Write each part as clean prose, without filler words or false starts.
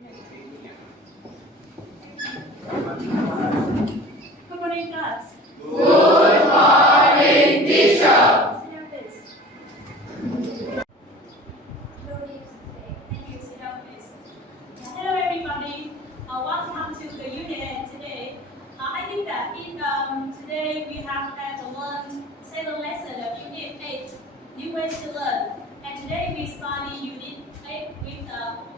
Good morning, class. Good morning, teacher. Sit down, please. Thank you. Sit down, please. Hello, everybody. Welcome to the unit today. I think that today we have learned second lesson of Unit 8, New Ways to Learn. And today we study Unit 8 with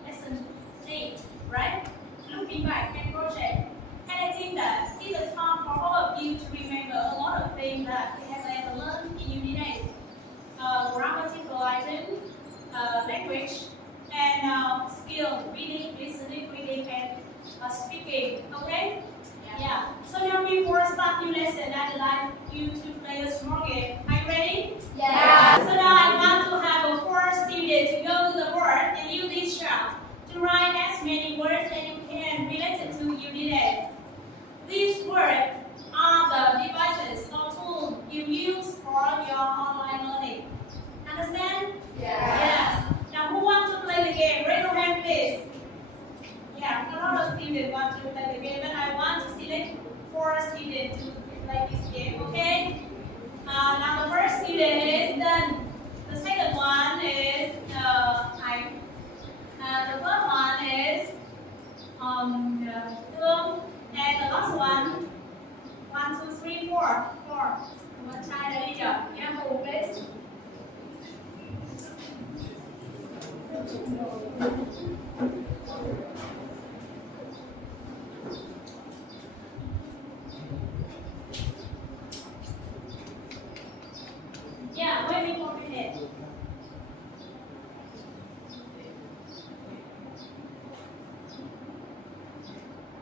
Lesson 8, right? Looking back and project. And I think that it's a time for all of you to remember a lot of things that we have ever learned in Unit 8. Grammatical item, language, and skill, reading, listening, reading, and speaking. Okay? Yeah. So now before start new lesson, I'd like you to play a small game. Are you ready? Yeah. So now I want to have a four student to go to the board and use this chart to write as many words as you can related to Unit 8. These words are the devices or tools you use for your online learning. Understand? Yes. Now who wants to play the game? Raise your hand, please. Yeah, a lot of students want to play the game, but I want to select 4 students to play this game, okay? Now the first student is done. The second one is I. The third one is Thương. And the last one, 1, 2, 3, 4. 4. One child ready? Yeah, move, please. Yeah, waiting for a minute.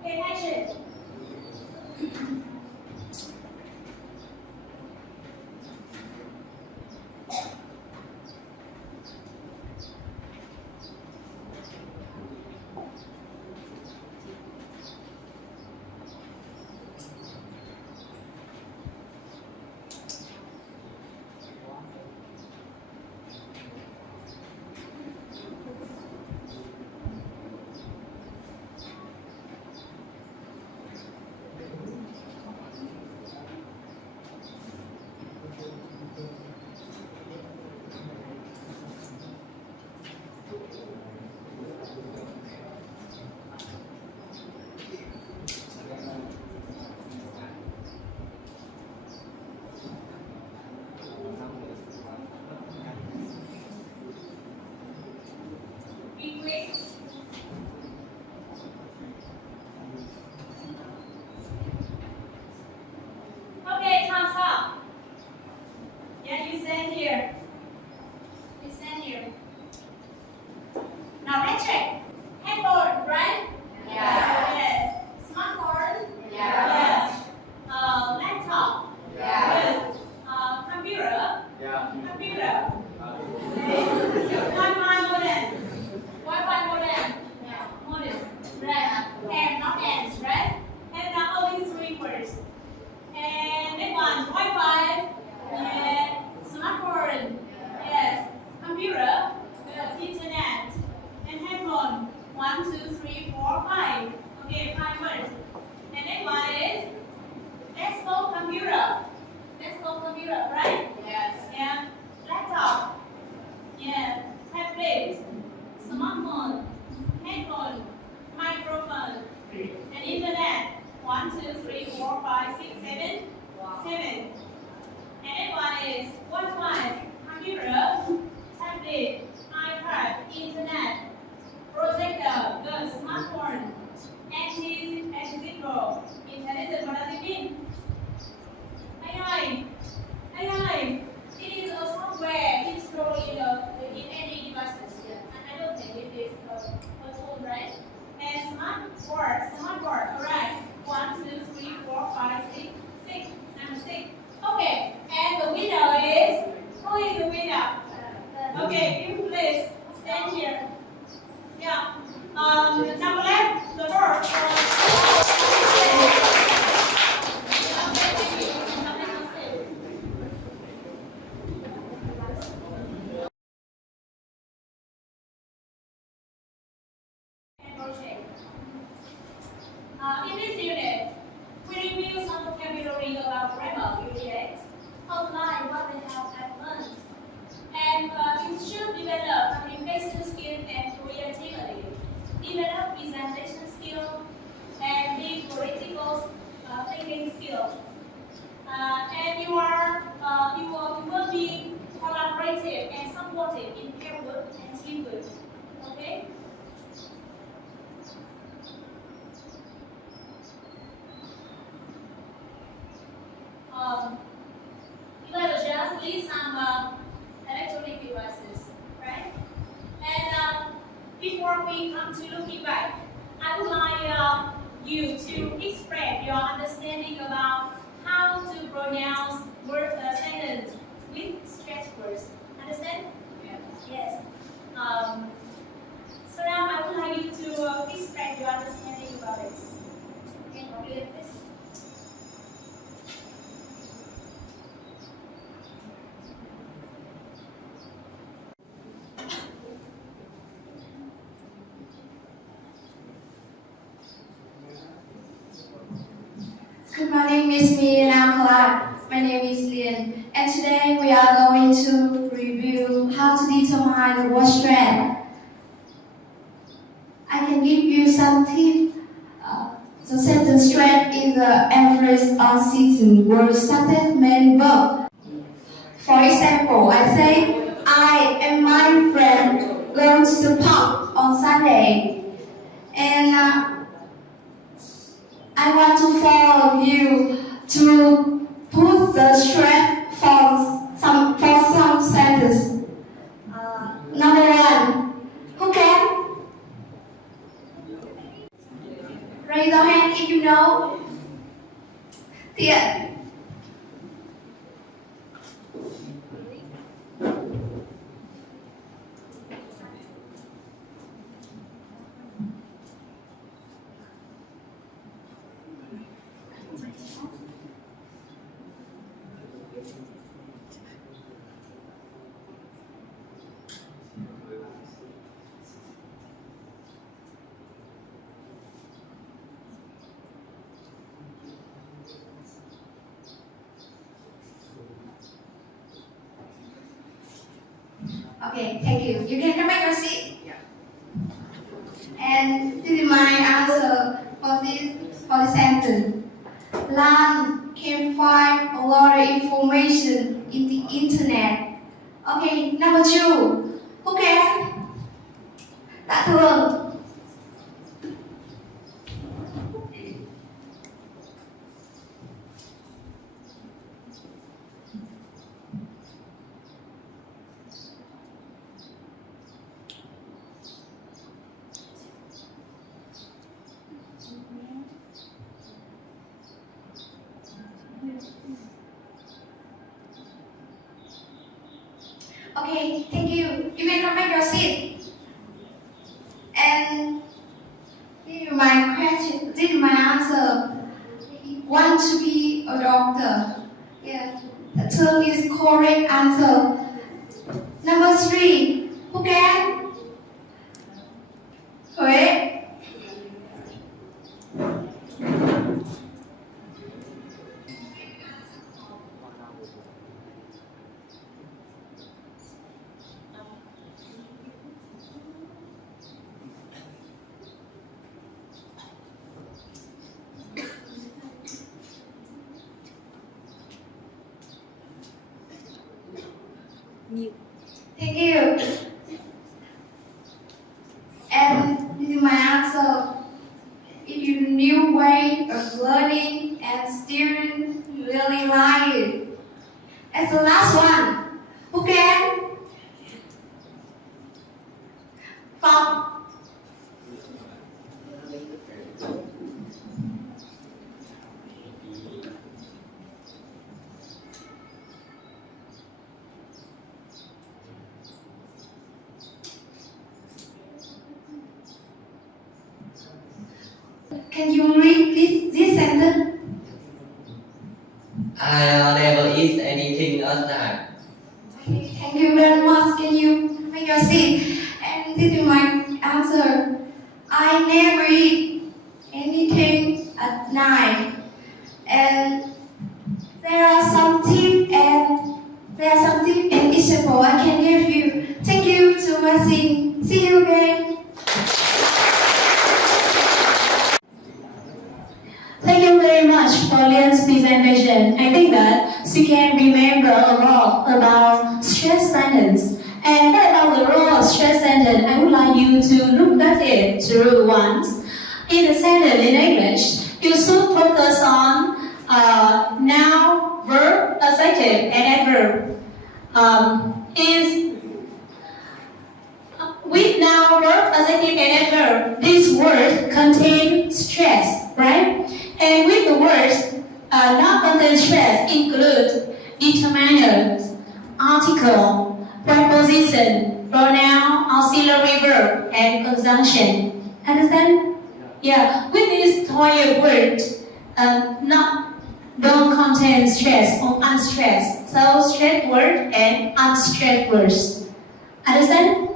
Okay, action. Be quick. Okay, time's up. Yeah, you stand here. You stand here. Now let's check. Headphone, right? Yes. Smartphone? Yes. Laptop? Yes. Computer? Computer. Wi-Fi modem? Wi-Fi modem? Modem. Right. And not hands, right? And now only 3 words. And next one, Wi-Fi. Yes. Smartphone. Yes. Computer. Internet. And headphone. 1, 2, 3, 4, 5. Okay, 5 words. And next one is desktop computer. Desktop computer, right? Yeah. Laptop. Yeah. Tablet. Smartphone. Headphone. Microphone. And internet. 1, 2, 3, 4, 5, 6, 7. 7. And next one apply what they have learned. And you should develop communication skill and creativity, develop presentation skill, and the critical thinking skills. And you will be collaborative and supportive in pair work and teamwork. Okay? You will just list some electronic devices, right? And before we come to looking back, I would like you to express your understanding about how to pronounce word sentence with stretch words. Understand? Yes. So now I would like you to express your understanding about this. Okay, complete this. Good morning, Miss Me and our class. My name is Lian, and today we are going to review how to determine the word strength. I can give you some tips. The sentence strength is the average or certain word subject main verb. For example, I say, I and my friend go to the park on Sunday, and I want to follow you to put the strength for some sentence. Number one, who can? Raise your hand if you know. Thiện. Okay, thank you. You can come back your seat. And this is my answer for this sentence. Lan can find a lot of information in the internet. Okay, number two. Who can? Tạ Thường. Okay, thank you. You can come back your seat. And this is my question. This is my answer. Want to be a doctor? Yes, the term is correct answer. Number three. Who can? Huế. Thank you. And this is my answer. If you new way of learning and students really like it. As the last one, who can? Phong. Can you read this sentence? I never eat anything at night. Okay, thank you very much. Can you make your seat? And this is my answer. I never eat anything at night. And there are some tips and example I can give you. Thank you to watching. See you again. Thank you very much for Leon's presentation. I think that she can remember a lot about stress sentence. And what about the role of stress sentence? I would like you to look at it through once. In the sentence in English, you should focus on noun, verb, adjective, and adverb. With noun, verb, adjective, and adverb, this word contains stress, right? And with the words not contain stress include determinant, article, preposition, pronoun, auxiliary verb, and conjunction. Understand? Yeah. With these 12 words, don't contain stress or unstressed. So stressed word and unstressed words. Understand?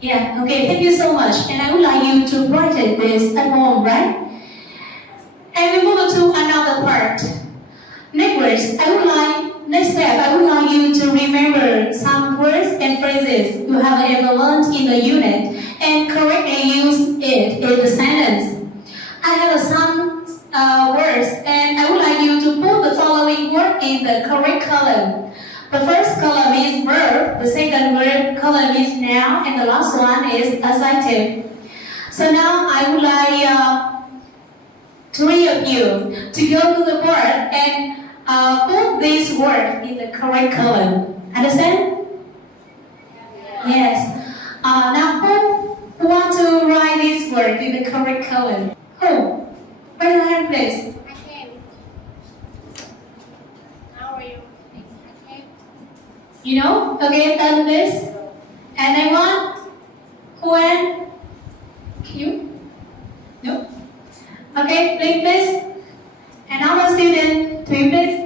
Yeah. Okay. Thank you so much. And I would like you to practice this at home, right? And we move to another part. Next step, I would like you to remember some words and phrases you have ever learned in the unit and correctly use it in the sentence. I have some words and I would like you to put the following word in the correct column. The first column is verb, the second word column is noun, and the last one is adjective. So now I would like three of you to go to the board and put this word in the correct column. Understand? Yes. Now who want to write this word in the correct column? Who? Raise your hand, please. I can. How are you? I can. You know? Okay, done this. And I want who and you? No? Okay, please. And our student, please.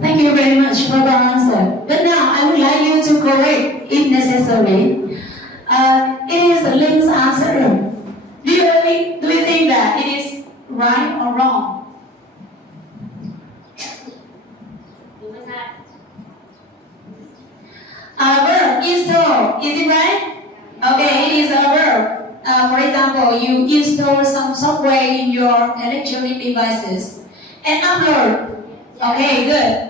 Thank you very much for the answer. But now I would like you to correct if necessary. It is the Lynn's answer. Do you think that it is right or wrong? What was that? Verb install. Is it right? Okay, it is a verb. For example, you install some software in your electronic devices and upload. Okay, good.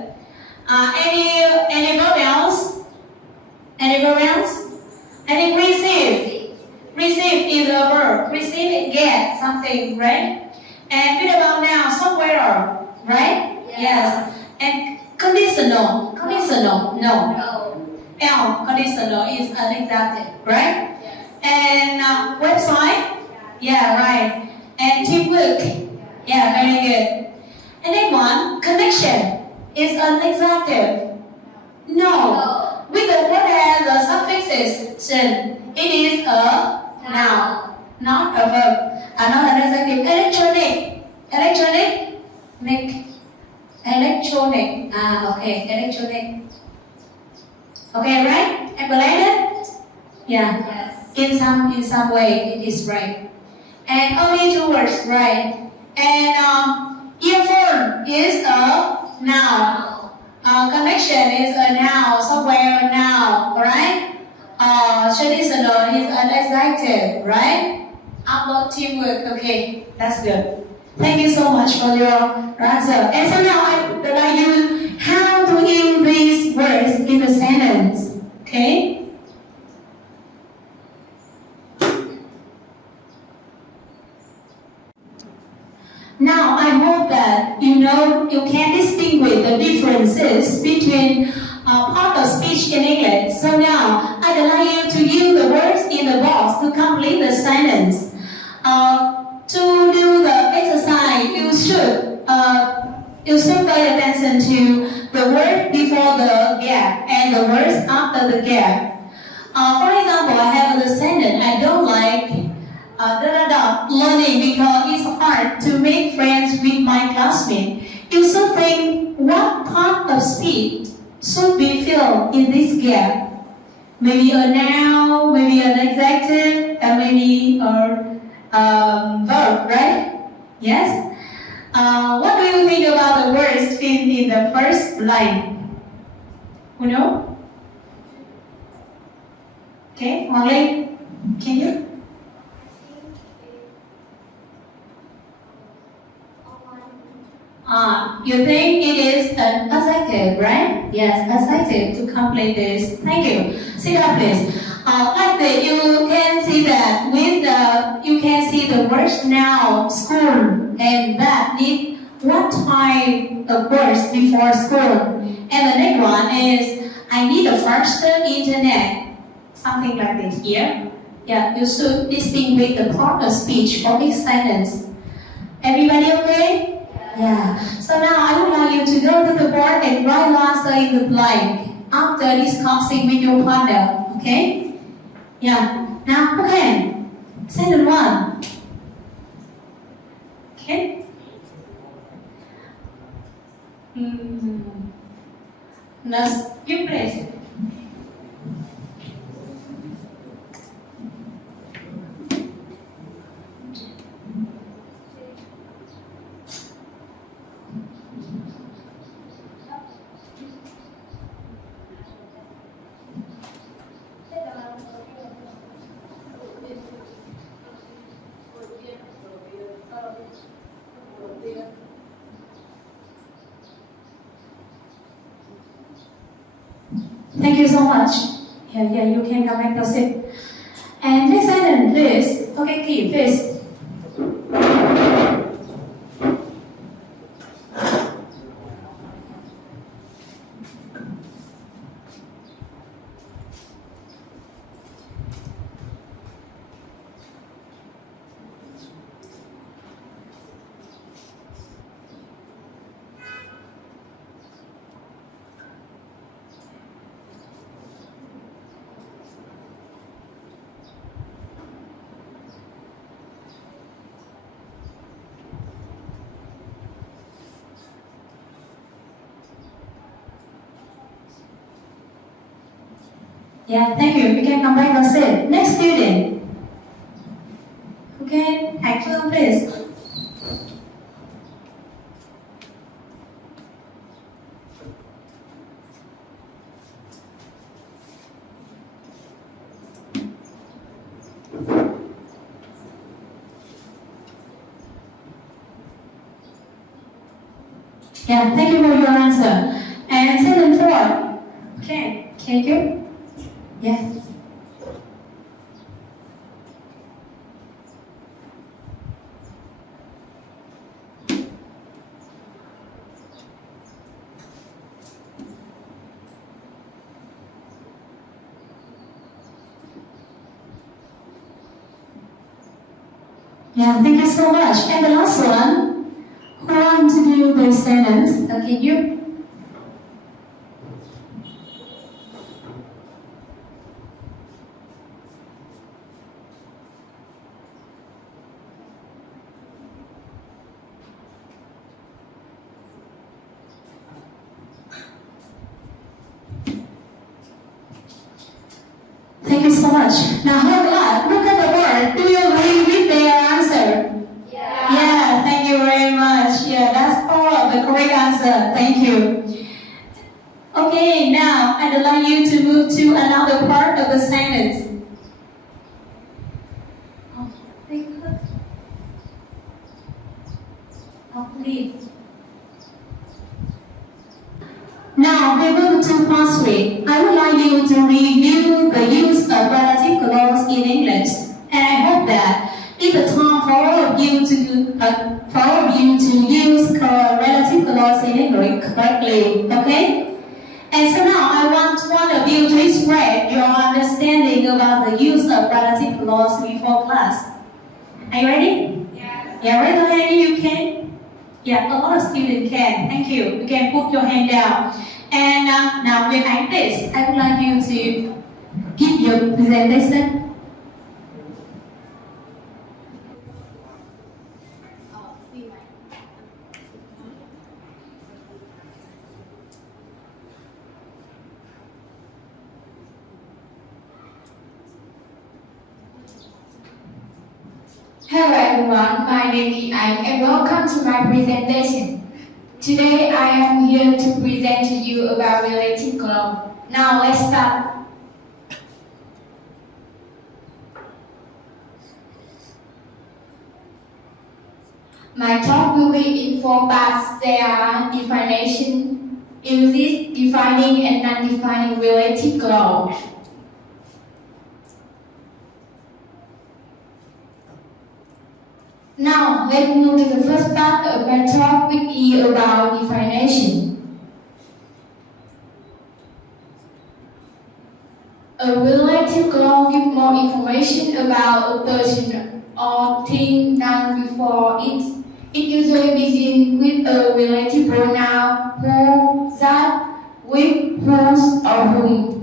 Any verb else? Any verb else? Any receive? Receive is a verb. Receive and get something, right? And what about now? Software, right? Yes. And conditional. Conditional, no. No. L, conditional is an example, right? Yes. And website? Yeah, right. And teamwork? Yeah, very good. And then one, connection is an example. No. With the word has the suffixes, it is a noun, not a verb. Not an adjective. Electronic. Electronic. Electronic. Okay, electronic. Okay, right? Embedded? Yeah. Yes. In some way, it is right. And only two words, right? And earphone is a noun. Connection is a noun. Somewhere a noun, alright? Traditional is an adjective, right? Upload teamwork, okay, that's good. Thank you so much for your answer. And so now I would like you how to use these words in the sentence, okay? Now I hope that you know you can distinguish the differences between part of speech in English. So now I'd like you to use the words in the box to complete the sentence. To do the exercise, you should pay attention to the word before the gap and the words after the gap. For example, I have the sentence, I don't like learning because it's hard to make friends with my classmates. You should think what part of speech should be filled in this gap. Maybe a noun, maybe an adjective, and maybe a verb, right? Yes? What do you think about the words in the first line? Who know? Okay, Hoàng Linh, can you? You think it is an adjective, right? Yes, adjective to complete this. Thank you. Sit down, please. Like that, you can see that with you can see the words now, school, and that need what type of words before school. And the next one is I need a faster internet. Something like this here. Yeah, you should distinguish the part of speech for each sentence. Everybody okay? Yeah. So now I would like you to go to the board and write the answer in the blank after discussing with your partner. Okay? Yeah. Now, who can? Sentence 1. Okay? Let's you please. Thank you so much. Yeah, you can come back to sit. And next sentence, please. Okay, keep this. Yeah, thank you. You can come back and sit. Next student. Okay, Hải Phương, please. Yeah, thank you for your answer. And sentence 4. Okay, thank you. Yes. Yeah, thank you so much. And the last one, who want to do the sentence? Okay, you. Thank you so much. Now hold on. Look at the word. Do you agree with their answer? correct answer. Thank you. Okay, now I'd like you to move to another part of the sentence. Please. Now we move to part 3. I would like you to review the use of relative clause in English, and I hope that it's the time for all of you to use relative clause in English correctly. Okay? And so now I want one of you to express your understanding about the use of relative clause before class. Are you ready? Yes. Yeah, raise your hand if you can. Yeah, a lot of students can. Thank you. You can put your hand down. And now behind this, I would like you to give your presentation. Hello everyone, my name is Anh and welcome to my presentation. Today I am here to present to you about relative clause. Now let's start. My talk will be in 4 parts. There are definition, uses, defining and non-defining relative clause. Now, let's move to the first part of my talk, which is about definition. A relative clause gives more information about a person or thing than before it. It usually begins with a relative pronoun, who, that, with, whose, or whom.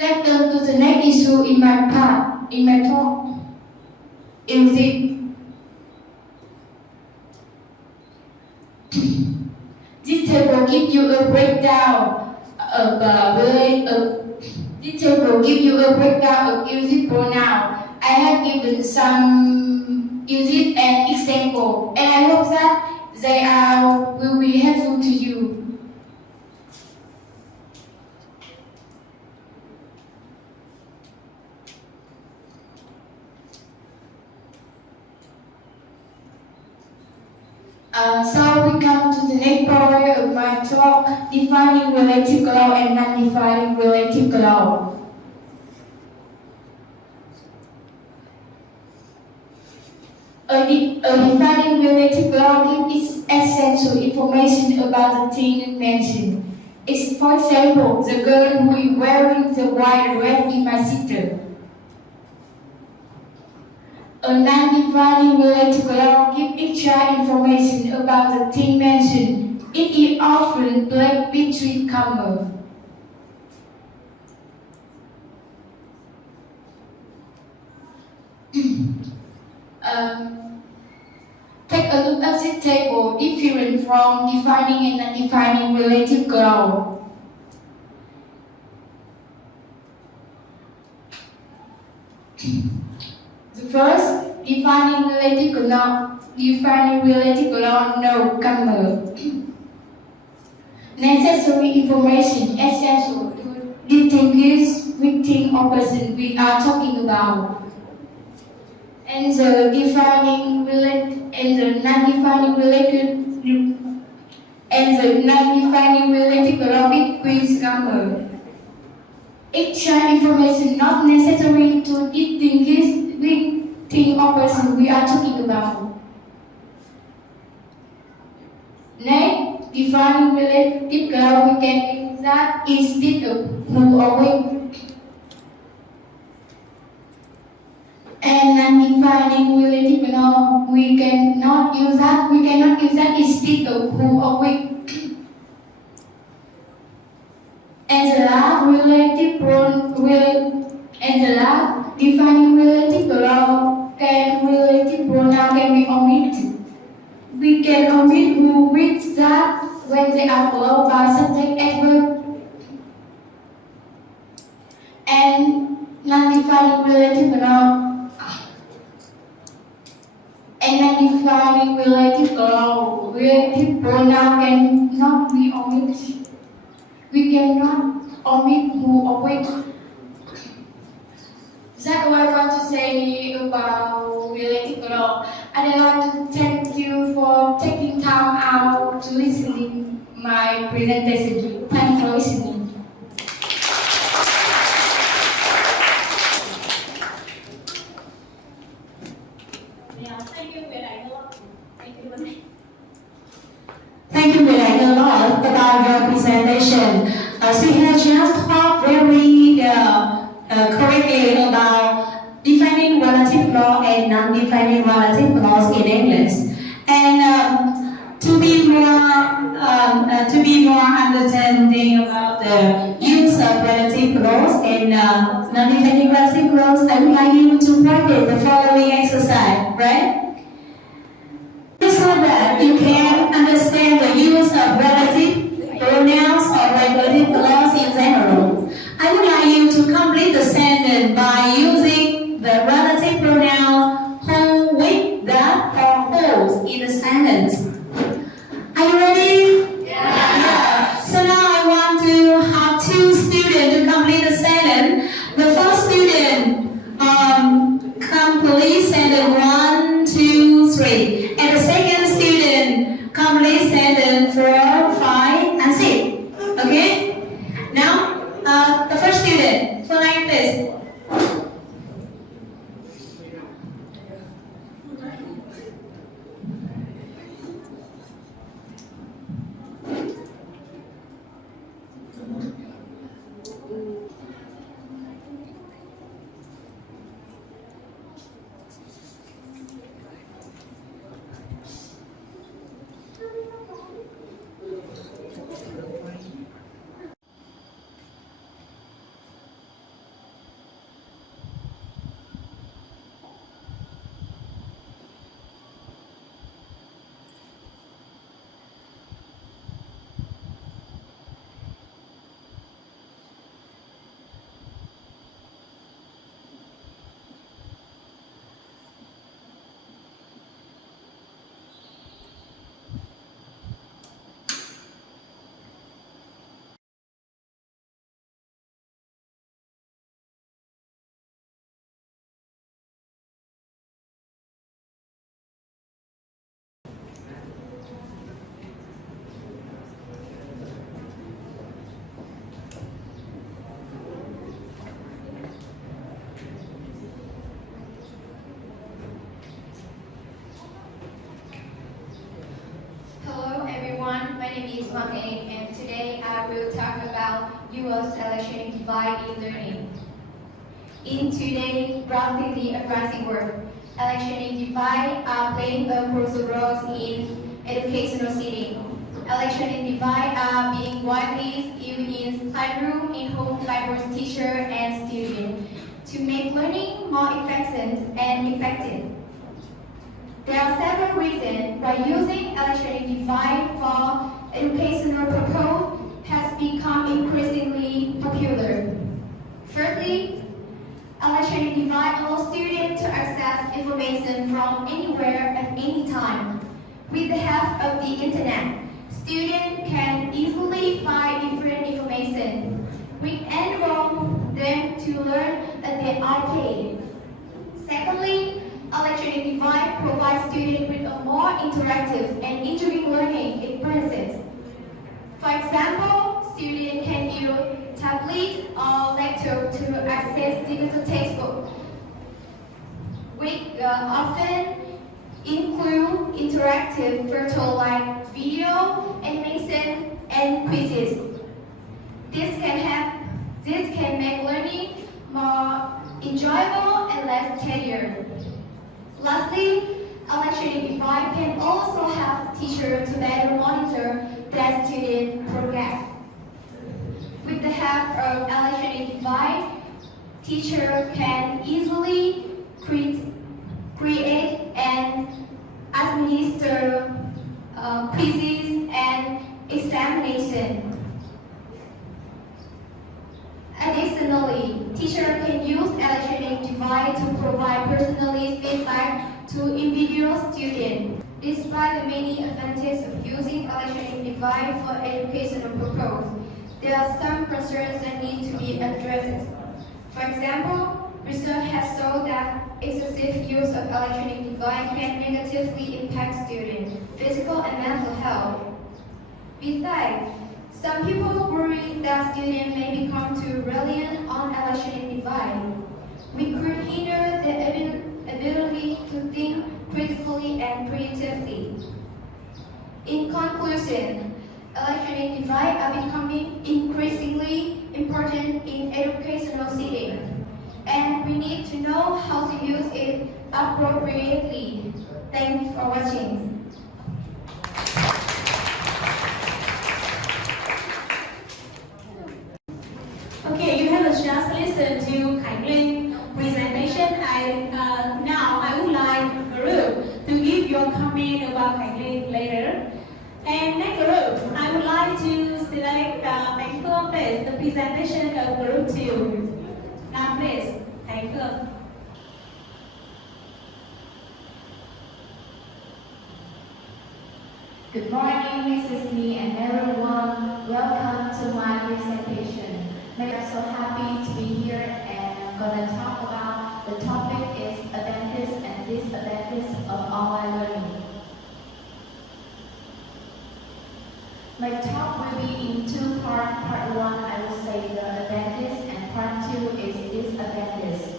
Let's turn to the next issue in my talk. Is it? This table gives you a breakdown of usage pronoun. I have given some usage and example, and I hope that they will be helpful to you. So we come to the next part of my talk, defining relative clause and non-defining relative clause. A defining relative clause gives essential information about the thing mentioned. It's, for example, the girl who is wearing the white dress in my sister. A non-defining relative clause gives extra information about the thing mentioned. It is often placed between commas. Take a look at this table, different from defining and non-defining relative clause. The first, defining relative clause, no comma. Necessary information essential to distinguish which thing or person we are talking about. And the non-defining relative clause with comma. Extra information not necessary to distinguish which thing or person we are talking about. Next, defining relative clause, we can use that instead of who or which. And non-defining relative clause, we cannot use that instead of who or which. And the last, defining relative clause, relative pronoun can be omitted. We can omit who, which, that when they are followed by subject adverb. And non-defining relative pronoun. relative law, relative pronoun cannot be omitted. We cannot omit who or which. That's what I want to say about relative law. And I want to thank you for taking time out to listening my presentation. Thanks for listening. Yeah, thank you very much. Thank you very much. Thank you very much about your presentation. She has just talked very correctly about defining relative law and non-defining relative laws in English. And to be more understanding about the use of relative laws and non-defining relative laws, I would like you to practice the following exercise, right? So that you can understand the use of relative pronouns or relative clause in general. I would like you to complete the sentence by using the relative pronoun who, with, that, or whose in the sentence. Are you ready? Yeah. So now I want to have two students to complete the sentence. The first student complete sentence 1, 2, 3. And the second student complete sentence 4, 5, and 6. Okay? Now, the first student, so like this. Hello everyone, my name is Wang Eng, and today I will talk about US electronic device in learning. In today's rapidly advancing world, electronic devices are playing a crucial role in educational setting. Electronic devices are being widely used in classroom, in home by both teachers and students to make learning more efficient and effective. There are several reasons why using electronic device for educational purposes has become increasingly popular. Firstly, electronic device allows students to access information from anywhere at any time. With the help of the internet, students can easily find different information, which enable them to learn at their own pace. Secondly, electronic device provides students with a more interactive and enjoying learning experiences. For example, students can use tablet or laptop to access digital textbooks, which often include interactive virtual like video, animation, and quizzes. This can make learning more enjoyable and less tedious. Lastly, electronic device can also help teachers to better monitor their student progress. With the help of electronic device, teachers can easily create and administer quizzes and examinations. Additionally, teachers can use electronic device to provide personalized feedback to individual students. Despite the many advantages of using electronic device for educational purposes, there are some concerns that need to be addressed. For example, research has shown that excessive use of electronic device can negatively impact students' physical and mental health. Besides, some people worry that students may become too reliant on electronic device, which could hinder their ability to think critically and creatively. In conclusion, electronic devices are becoming increasingly important in educational settings, and we need to know how to use it appropriately. Thanks for watching. Okay, you have just listened to Khánh Linh presentation, and now I would like Guru to give your comment about Khánh Linh later. And next group, I would like to select Khánh Phương, please, the presentation of group 2. Now please, Khánh Phương. Good morning, Mrs. Lee and everyone. Welcome to my presentation. I'm so happy to be here, and I'm going to talk about the topic is advantages and disadvantages of online learning. My talk will be in two parts. Part 1, I will say the advantages, and part 2 is disadvantages.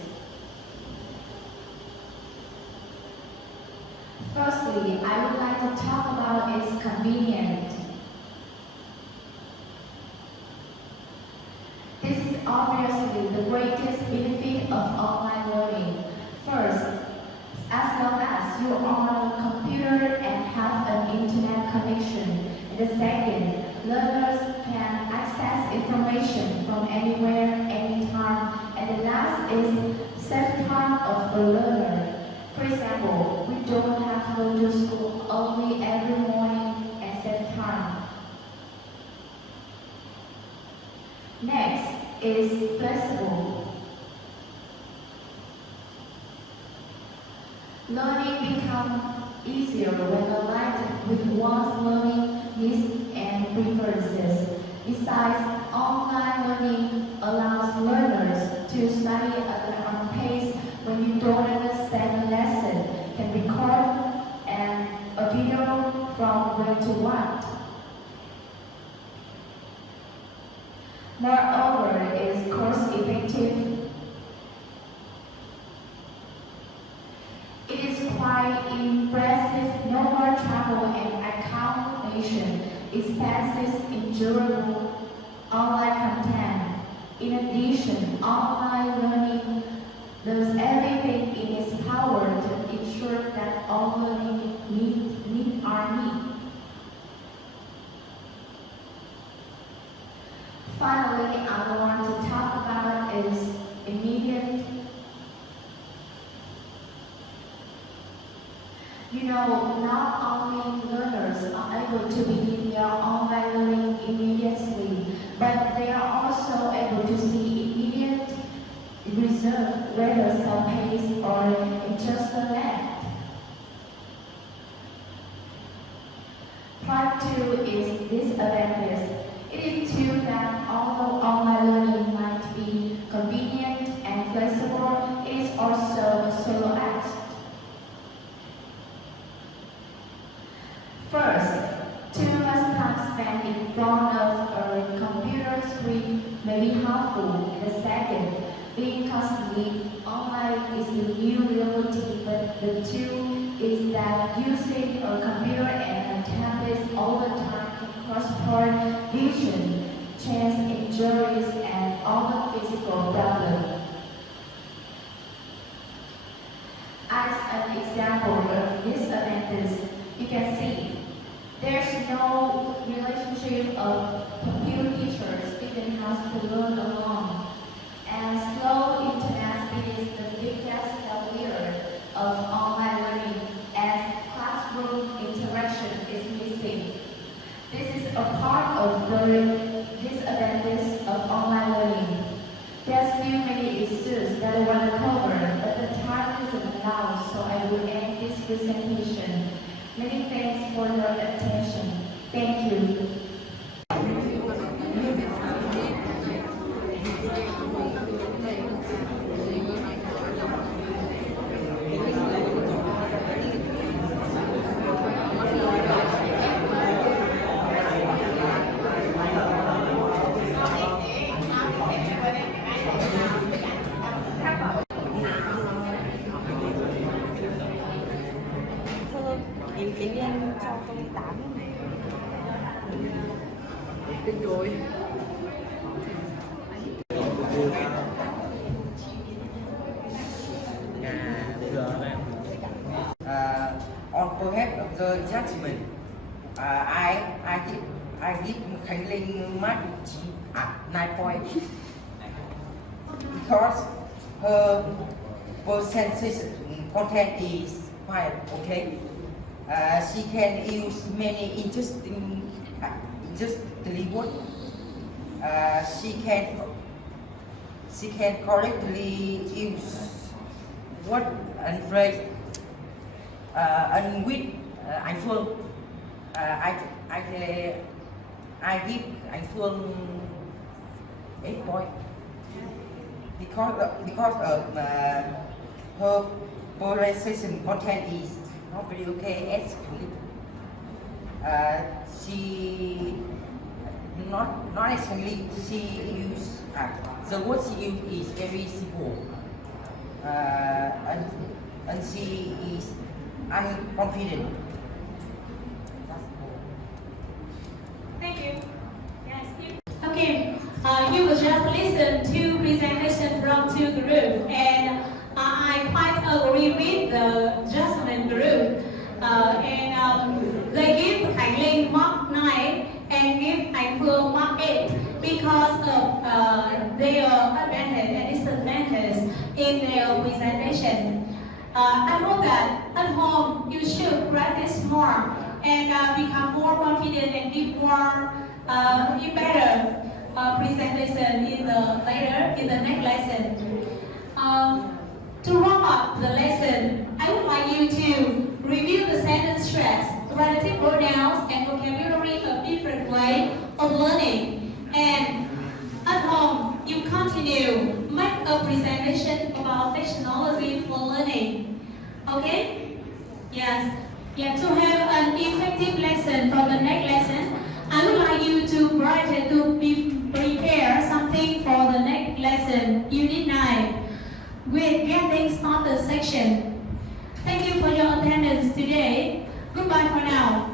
Firstly, I would like to talk about its convenience. This is obviously the greatest benefit of online learning. First, as long as you are on a computer and have an internet connection. And the second, learners can access information from anywhere, anytime. And the last is save time of the learner. For example, we don't have to go to school only every morning and save time. Next is flexible. Learning becomes easier when aligned with one's learning needs and preferences. Besides, online learning allows learners to study at their own pace. When you don't understand a lesson, can record and a video from where to what. Moreover, it is cost effective. It is quite impressive. No more travel and accommodation, expenses in durable online content. In addition, online learning does everything in its power to ensure that all learning needs are met. Finally, I want to talk about is immediate. Not only learners are able to begin their online learning immediately, but they are also able to see immediate result, whether self-paced or in just a lab. Part 2 is disadvantage. It is true that although online learning might be convenient and flexible, it is also a solo act. First, too much time spent in front of a computer screen may be harmful. And the second, being constantly online is the new reality, but the two is that using a computer and a tablet all the time can cause poor vision, chance injuries, and other physical problems. As an example of disadvantage, you can see there's no relationship of computer teachers. Student has to learn alone. And slow internet speed is the biggest failure of online learning, as classroom interaction is missing. This is a part of the disadvantage of online learning. There are still many issues that I want to cover, but the time doesn't allow, so I will end this presentation. Many thanks for your attention. Thank you. Em chỉ lên cho tôi 8 này. Được rồi. On perhaps of the judgment, I give Khánh Linh mark at 9 points because her percentage content is fine. Okay. She can use many interesting words. She can correctly use word and phrase. And with Anh Phương, I give Anh Phương 8 points because of her polarization content is not very okay as she not actually she use the word she use is very simple and she is unconfident. Thank you. Yes. Okay. You will just listen to presentation from two groups, and I quite agree with the judgment group. They give Khánh Linh mark 9 and give Anh Phương mark 8 because of their advantage and disadvantage in their presentation. I hope that at home you should practice more and become more confident and give better presentation in the next lesson. To wrap up the lesson, I would like you to review the sentence stress, relative pronouns, and vocabulary of different way of learning. And at home, you continue make a presentation about technology for learning. Okay? Yes. Yeah, to have an effective lesson for the next lesson, I would like you to prepare something for the next lesson, Unit 9, with Getting Started section. Thank you for your attendance today. Goodbye for now.